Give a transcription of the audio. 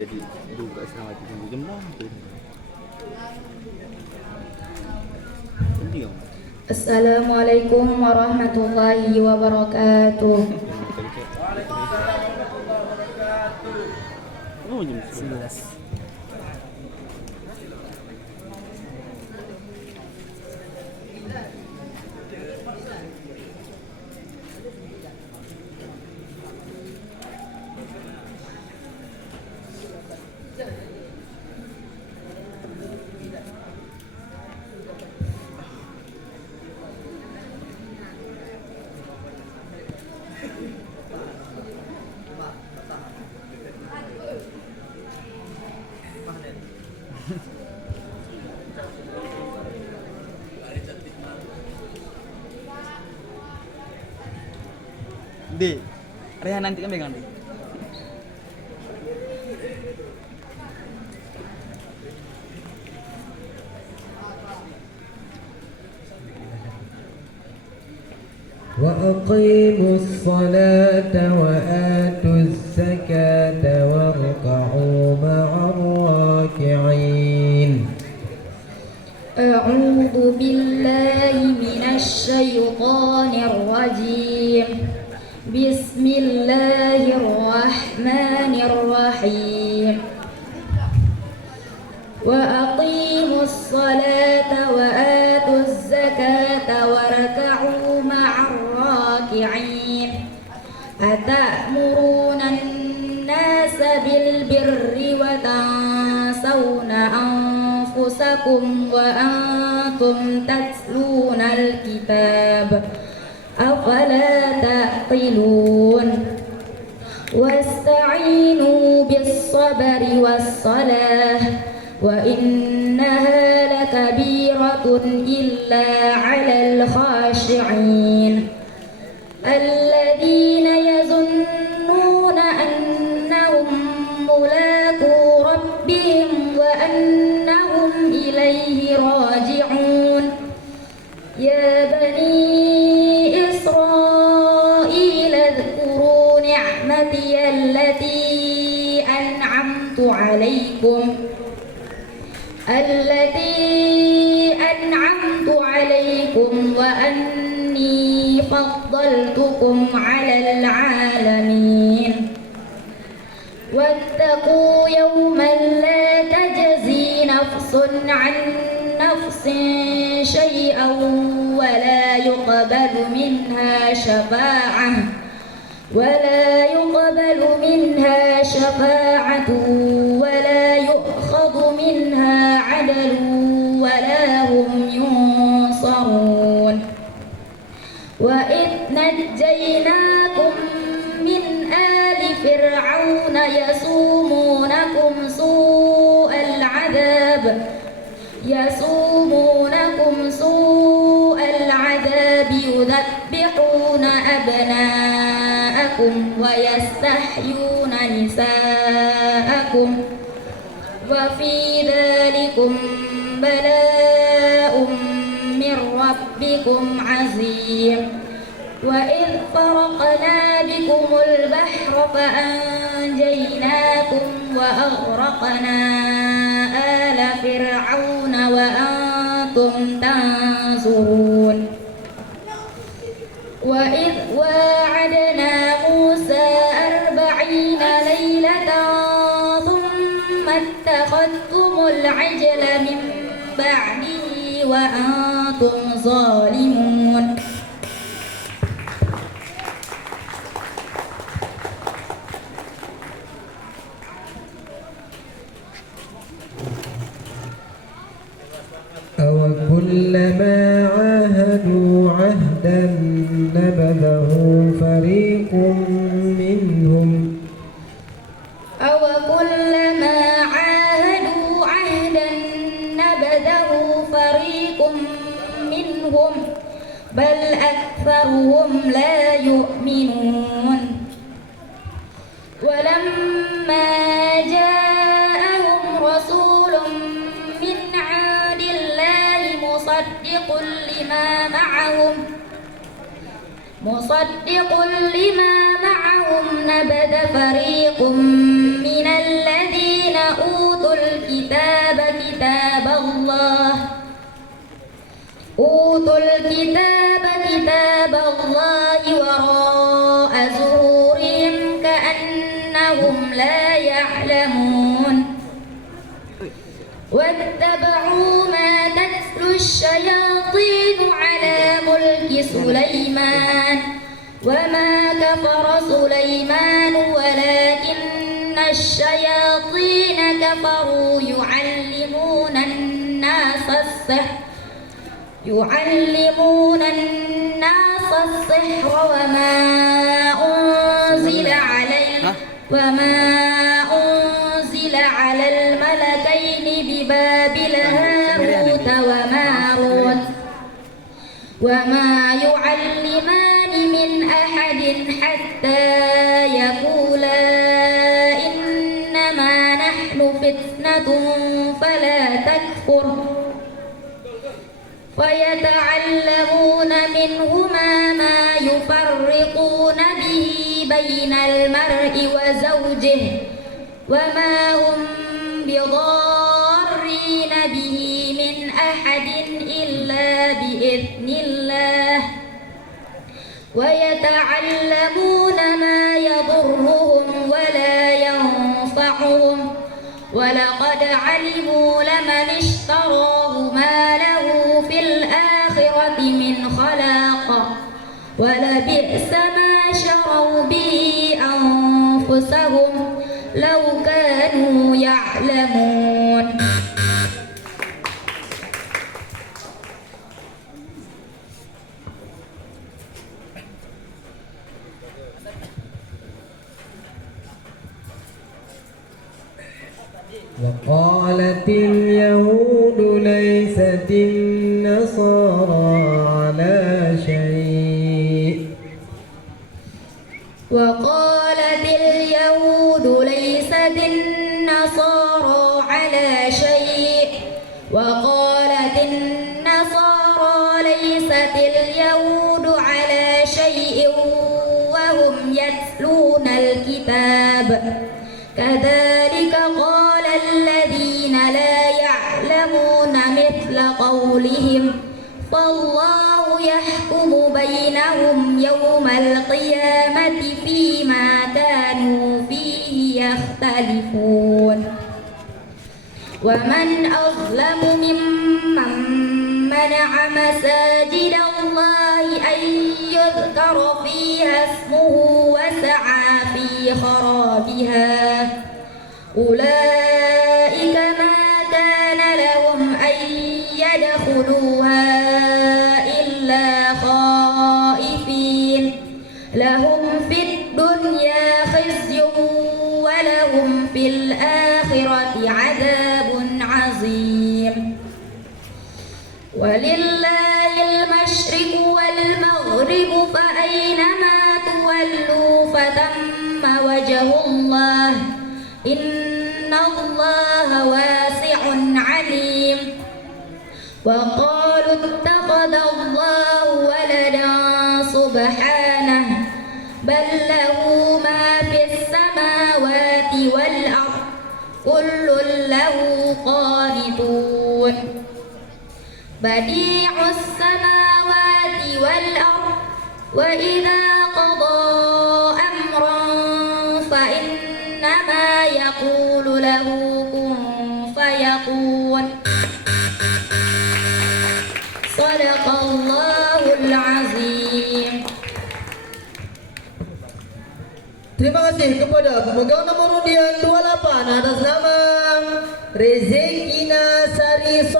Jadi duga setengah tiga jam lah tuh. Penting. Assalamualaikum warahmatullahi wabarakatuh. Oh jam 11. D, Rehan nanti kan pegang D. وأقيموا الصلاة وآتوا الزكاة واركعوا مع الراكعين. أعوذ بالله من الشيطان الرجيم. بسم الله الرحمن الرحيم. وأقيموا الصلاة وآتوا الزكاة واركعوا مع الراكعين. أتأمرون الناس بالبر وتنسون أنفسكم وأنتم تتلون الكتاب أفلا تعقلون. واستعينوا بالصبر والصلاة وإنها لكبيرة إلا على الخاشعين الذين يظنون أنهم ملاقو ربهم وأنهم إليه راجعون. يا بني إسرائيل اذكروا نعمتي التي أنعمت عليكم وأني فضلتكم على العالمين. واتقوا يوما لا تجزي نفس عن نفس شيئا ولا يقبل منها شفاعة ولا يؤخذ منها عدل ولا هم ينصرون. وإذ نجيناكم من آل فرعون يسومونكم سوء العذاب يذبحون أبناءكم ويستحيون نساءكم وفي ذلكم بلاء من ربكم عظيم. وإذ فرقنا بكم البحر فأنجيناكم وأغرقنا آل فرعون وأنتم تنظرون. وإذ واعدنا موسى 40 ليلة ثم اتخذتم العجل من بعده وأنتم ظالمون. أوكلما عاهدوا عهدا نبذه فريق منهم أوكلما عاهدوا عهدا نبذه فريق منهم بل أكثرهم لا يؤمنون. ولما جاءهم رسول من عند الله مصدق لما معهم نبذ فريق من الذين يعلمون واتبعوا ما تتلو الشياطين على ملك سليمان وما كفر سليمان ولكن الشياطين كفروا يعلمون الناس السحر وما أنزل على الملكين ببابل هاروت وماروت وما يعلمان من أحد حتى يقولا إنما نحن فتنة فلا تكفر فيتعلمون منهما ما يفرقون به بين المرء وزوجه وما هم بضارين به من أحد إلا بإذن الله ويتعلمون ما يضرهم ولا ينفعهم ولقد علموا لمن اشتراه ما له في الآخرة من خلاق ولبئس ما شروا به أنفسهم لو كانوا يعلمون. وقالت اليهود ليست النصارى على شيء وقالت اليهود ليست النصارى على شيء وقالت النصارى ليست اليهود على شيء وهم يتلون الكتاب كذلك قال الذين لا يعلمون مثل قولهم فالله يحكم بينهم يوم القيامة فيما كانوا فيه يختلفون ومن أظلم ممن منع مساجد الله أن يذكر فيها اسمه وسعى في خرابها أولئك ما كان لهم أن يدخلوها إلا خائفين لهم في الدنيا خزي ولهم في الآخرة عذاب عظيم ولله المشرق والمغرب فأينما تولوا فثم وجه الله إن الله واسع عليم وقالوا اتخذ الله ولدا سبحانه بل له ما في السماوات والأرض كل له قانتون بديع السماوات والأرض وإذا قضى أمرا فإنما يقول له كن فيكون صدق الله العظيم. Terima kasih kepada pemegang nomor undian 28 atas nama Rezekina Sari